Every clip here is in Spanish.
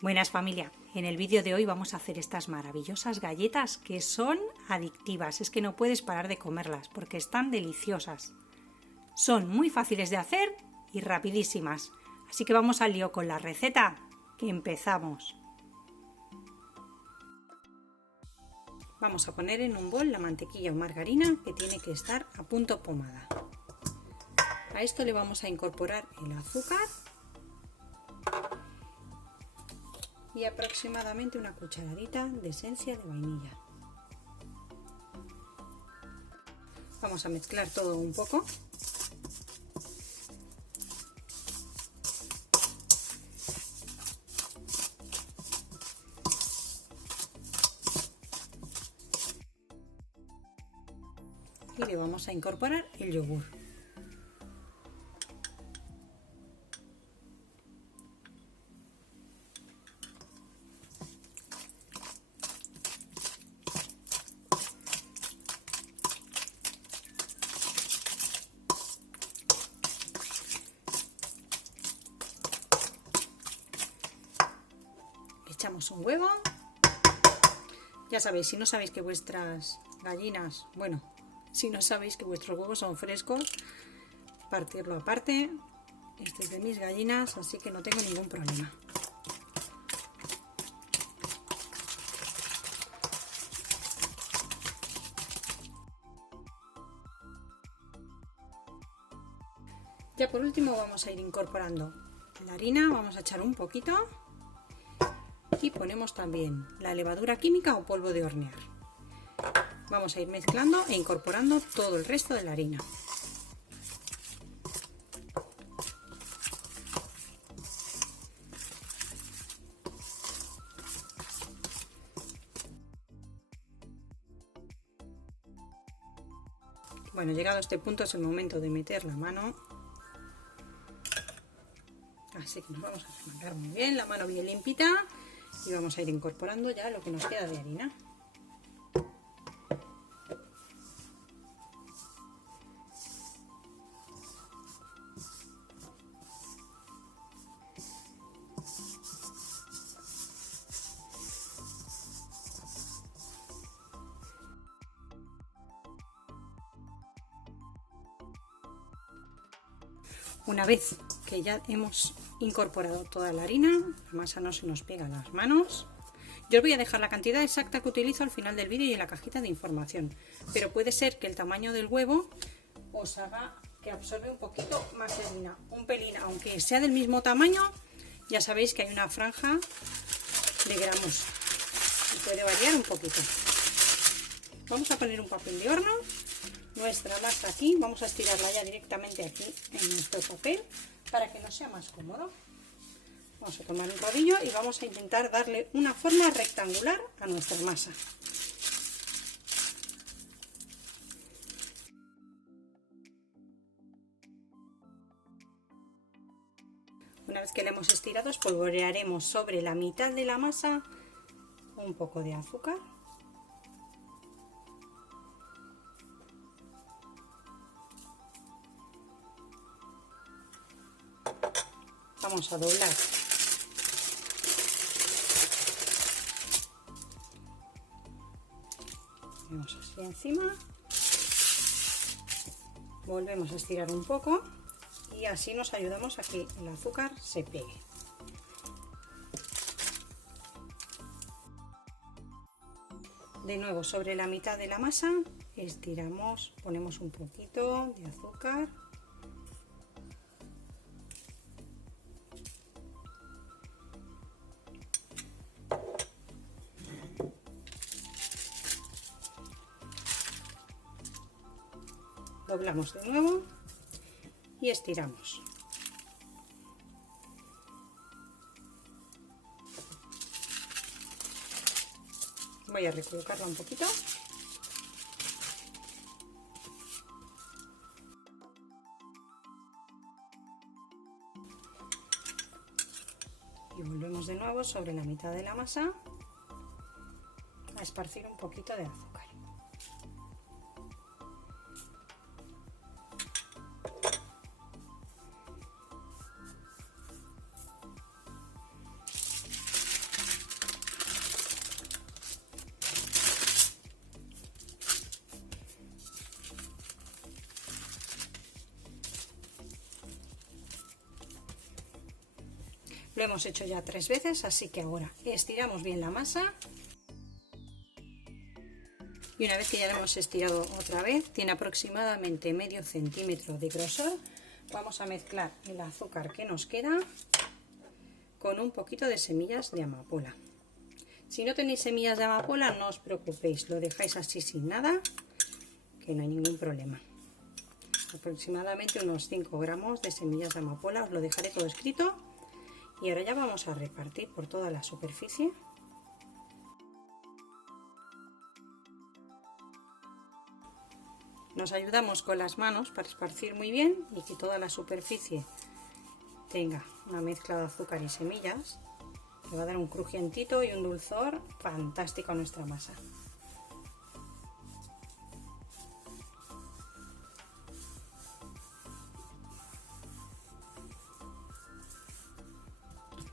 Buenas familia, en el vídeo de hoy vamos a hacer estas maravillosas galletas que son adictivas, es que no puedes parar de comerlas porque están deliciosas. Son muy fáciles de hacer y rapidísimas, así que vamos al lío con la receta, que empezamos. Vamos a poner en un bol la mantequilla o margarina que tiene que estar a punto pomada. A esto le vamos a incorporar el azúcar y aproximadamente una cucharadita de esencia de vainilla. Vamos a mezclar todo un poco. Y le vamos a incorporar el yogur. Echamos un huevo. Ya sabéis, si no sabéis que vuestras gallinas, si no sabéis que vuestros huevos son frescos, partirlo aparte. Este es de mis gallinas, así que no tengo ningún problema. Ya por último vamos a ir incorporando la harina, vamos a echar un poquito. Y ponemos también la levadura química o polvo de hornear. Vamos a ir mezclando e incorporando todo el resto de la harina. Bueno, llegado a este punto es el momento de meter la mano. Así que nos vamos a remangar muy bien, la mano bien limpita. Y vamos a ir incorporando ya lo que nos queda de harina. Una vez que ya hemos incorporado toda la harina, la masa no se nos pega a las manos. Yo os voy a dejar la cantidad exacta que utilizo al final del vídeo y en la cajita de información, pero puede ser que el tamaño del huevo os haga que absorbe un poquito más de harina, un pelín, aunque sea del mismo tamaño, ya sabéis que hay una franja de gramos y puede variar un poquito. Vamos a poner un papel de horno. Nuestra masa aquí, vamos a estirarla ya directamente aquí en nuestro papel para que nos sea más cómodo. Vamos a tomar un rodillo y vamos a intentar darle una forma rectangular a nuestra masa. Una vez que la hemos estirado, espolvorearemos sobre la mitad de la masa un poco de azúcar. Vamos a doblar ponemos así encima, volvemos a estirar un poco y así nos ayudamos a que el azúcar se pegue. De nuevo sobre la mitad de la masa estiramos, ponemos un poquito de azúcar. Doblamos de nuevo y estiramos. Voy a recolocarla un poquito. Y volvemos de nuevo sobre la mitad de la masa a esparcir un poquito de azúcar. Lo hemos hecho ya 3 veces, así que ahora estiramos bien la masa. Y una vez que ya lo hemos estirado otra vez, tiene aproximadamente medio centímetro de grosor. Vamos a mezclar el azúcar que nos queda con un poquito de semillas de amapola. Si no tenéis semillas de amapola, no os preocupéis, lo dejáis así sin nada, que no hay ningún problema. Aproximadamente unos 5 gramos de semillas de amapola, os lo dejaré todo escrito. Y ahora ya vamos a repartir por toda la superficie. Nos ayudamos con las manos para esparcir muy bien y que toda la superficie tenga una mezcla de azúcar y semillas. Le va a dar un crujientito y un dulzor fantástico a nuestra masa.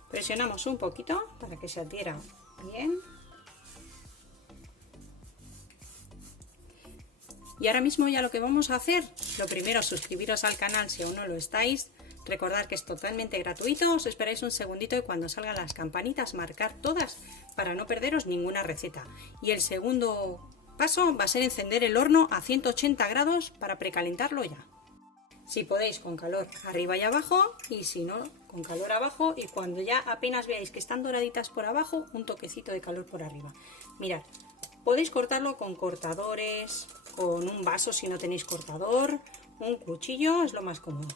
Presionamos un poquito para que se adhiera bien. Y ahora mismo ya lo que vamos a hacer, lo primero, suscribiros al canal si aún no lo estáis. Recordad que es totalmente gratuito, os esperáis un segundito y cuando salgan las campanitas marcar todas para no perderos ninguna receta. Y el segundo paso va a ser encender el horno a 180 grados para precalentarlo ya. Si podéis con calor arriba y abajo, y si no con calor abajo, y cuando ya apenas veáis que están doraditas por abajo, un toquecito de calor por arriba. Mirad, podéis cortarlo con cortadores, con un vaso si no tenéis cortador, un cuchillo es lo más cómodo.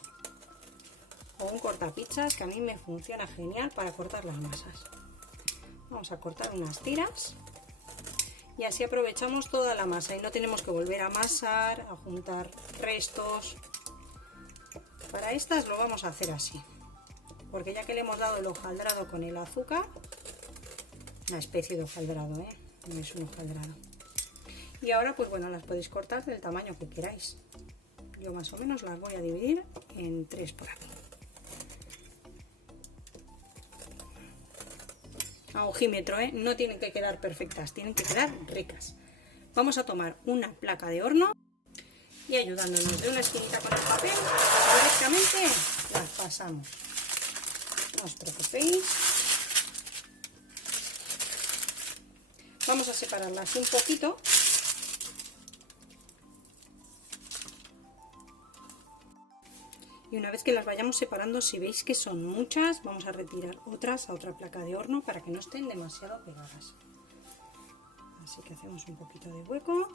O un cortapizzas que a mí me funciona genial para cortar las masas. Vamos a cortar unas tiras y así aprovechamos toda la masa y no tenemos que volver a amasar, a juntar restos. Para estas lo vamos a hacer así, porque ya que le hemos dado el hojaldrado con el azúcar, una especie de hojaldrado, no es un hojaldrado. Y ahora pues bueno, las podéis cortar del tamaño que queráis. Yo más o menos las voy a dividir en 3 por aquí. A ojímetro, no tienen que quedar perfectas, tienen que quedar ricas. Vamos a tomar una placa de horno y ayudándonos de una esquinita con el papel, directamente las pasamos. No os preocupéis. Vamos a separarlas un poquito. Y una vez que las vayamos separando, si veis que son muchas, vamos a retirar otras a otra placa de horno para que no estén demasiado pegadas. Así que hacemos un poquito de hueco.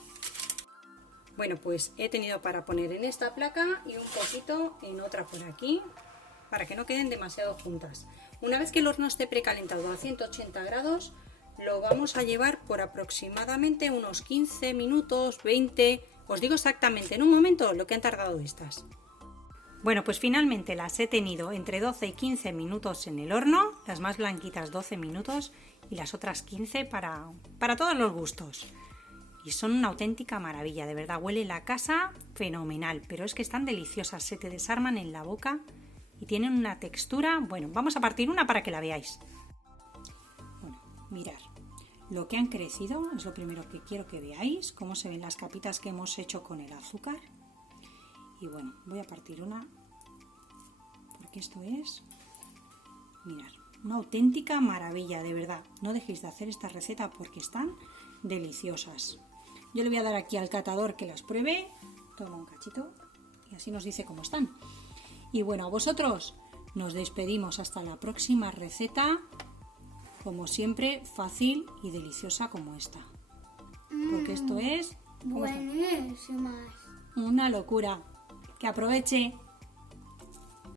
Bueno, pues he tenido para poner en esta placa y un poquito en otra por aquí, para que no queden demasiado juntas. Una vez que el horno esté precalentado a 180 grados, lo vamos a llevar por aproximadamente unos 15 minutos, 20, os digo exactamente en un momento lo que han tardado estas. Bueno, pues finalmente las he tenido entre 12 y 15 minutos en el horno, las más blanquitas 12 minutos y las otras 15 para todos los gustos. Y son una auténtica maravilla, de verdad, huele la casa fenomenal, pero es que están deliciosas, se te desarman en la boca y tienen una textura. Bueno, vamos a partir una para que la veáis. Bueno, mirad, lo que han crecido es lo primero que quiero que veáis, cómo se ven las capitas que hemos hecho con el azúcar. Y bueno, voy a partir una, porque esto es, mirad, una auténtica maravilla, de verdad. No dejéis de hacer esta receta porque están deliciosas. Yo le voy a dar aquí al catador que las pruebe, toma un cachito y así nos dice cómo están. Y bueno, a vosotros nos despedimos hasta la próxima receta, como siempre, fácil y deliciosa como esta. Porque esto es buenísimas. una locura. Que aproveche.